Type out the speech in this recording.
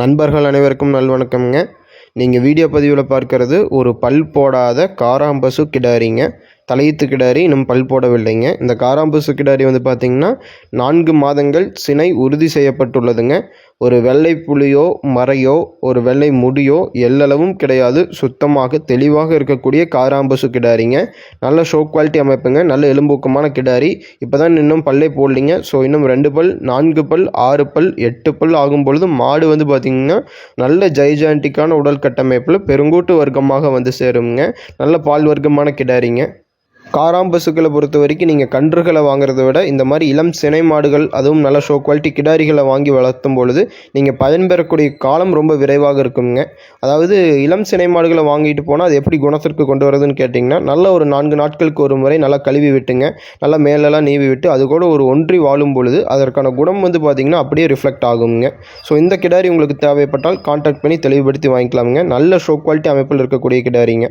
நண்பர்கள் அனைவருக்கும் நல்வணக்கம்ங்க. நீங்கள் வீடியோ பதிவில் பார்க்கறது ஒரு பல் போடாத காராம்பசு கிடாரிங்க. தலையீத்து கிடாரி இன்னும் பல் போடவில்லைங்க. இந்த காராம்பசு கிடாரி வந்து பார்த்திங்கன்னா நான்கு மாதங்கள் சினை உறுதி செய்யப்பட்டுள்ளதுங்க. ஒரு வெள்ளை புலியோ மறையோ ஒரு வெள்ளை முடியோ எல்லளவும் கிடையாது. சுத்தமாக தெளிவாக இருக்கக்கூடிய காராம்பசு கிடாரிங்க. நல்ல ஷோ குவாலிட்டி அமைப்புங்க. நல்ல எலும்பூக்கமான கிடாரி. இப்போ தான் இன்னும் பல்லே போடலிங்க. ஸோ இன்னும் ரெண்டு பல் நான்கு பல் ஆறு பல் எட்டு பல் ஆகும் பொழுது மாடு வந்து பார்த்திங்கன்னா நல்ல ஜைஜாண்டிக்கான உடல் கட்டமைப்பில் பெருங்கூட்டு வர்க்கமாக வந்து சேருங்க நல்ல பால் வர்க்கமான கிடாரிங்க. காராம்பசுக்களை பொறுத்த வரைக்கும் நீங்கள் கன்றுகளை வாங்குறத விட இந்த மாதிரி இளம் சினை மாடுகள் அதுவும் நல்ல ஷோ குவாலிட்டி கிடாரிகளை வாங்கி வளர்த்தும் பொழுது நீங்கள் பயன்பெறக்கூடிய காலம் ரொம்ப விரைவாக இருக்குங்க அதாவது இளம் சினை மாடுகளை வாங்கிட்டு போனால் அது எப்படி குணத்திற்கு கொண்டு வரதுன்னு கேட்டிங்கன்னா நல்ல ஒரு நான்கு நாட்களுக்கு ஒரு முறை நல்லா கழுவி விட்டுங்க. நல்லா மேலெல்லாம் நீவி விட்டு அது கூட ஒரு ஒன்றி வாழும் பொழுது அதற்கான குணம் வந்து பார்த்திங்கன்னா அப்படியே ரிஃப்ளெக்ட் ஆகுங்க ஸோ இந்த கிடாரி உங்களுக்கு தேவைப்பட்டால் கான்டாக்ட் பண்ணி தெளிவுபடுத்தி வாங்கிக்கலாமுங்க. நல்ல ஷோ குவாலிட்டி அமைப்பில் இருக்கக்கூடிய கிடாரிங்க.